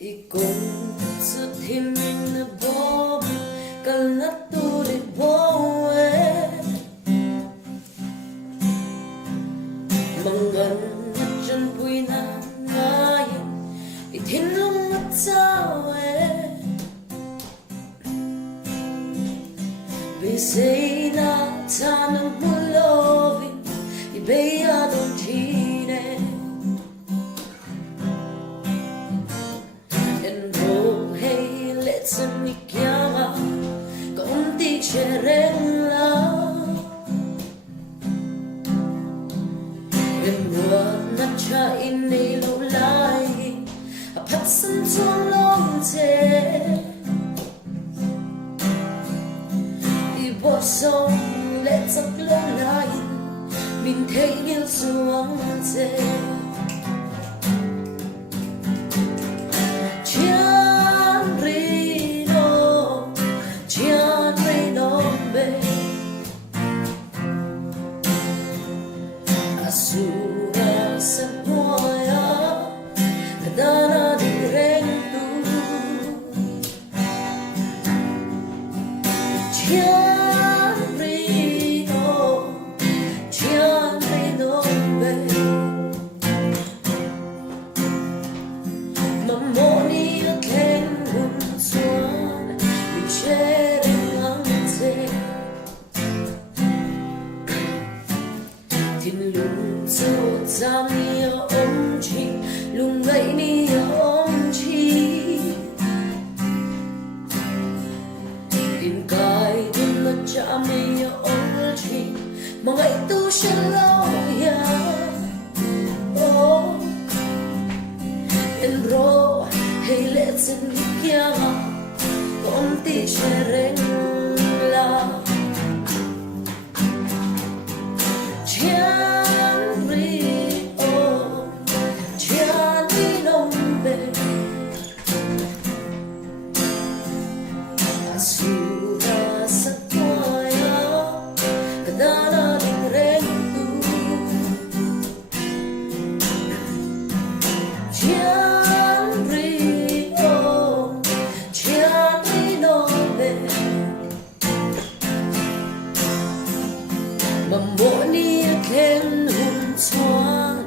Ikong sa timing na bobe kalatuloy boe manggan na dyan po'y nangayin itinlong matawe bisay na tanang bulovin ibeyadong tine sa mikyama kaunti cherengla Rimbuan na siya inilulay apat santuang longte Ibosong letsak lulay Mintegil suwang mate Asura sa moya kadana direktu Cian Rino be Mamoni at lengun suan Bichere ngante Tinlung so tam niya omchi Lungay niya omchi Tinkay din na jam niya omchi Mga ito siya loya Oh Enro Hey let's enlikya Konti siya rin la Asura sa toya kadana direktu Cian Rino be Mamoni ken hun tuan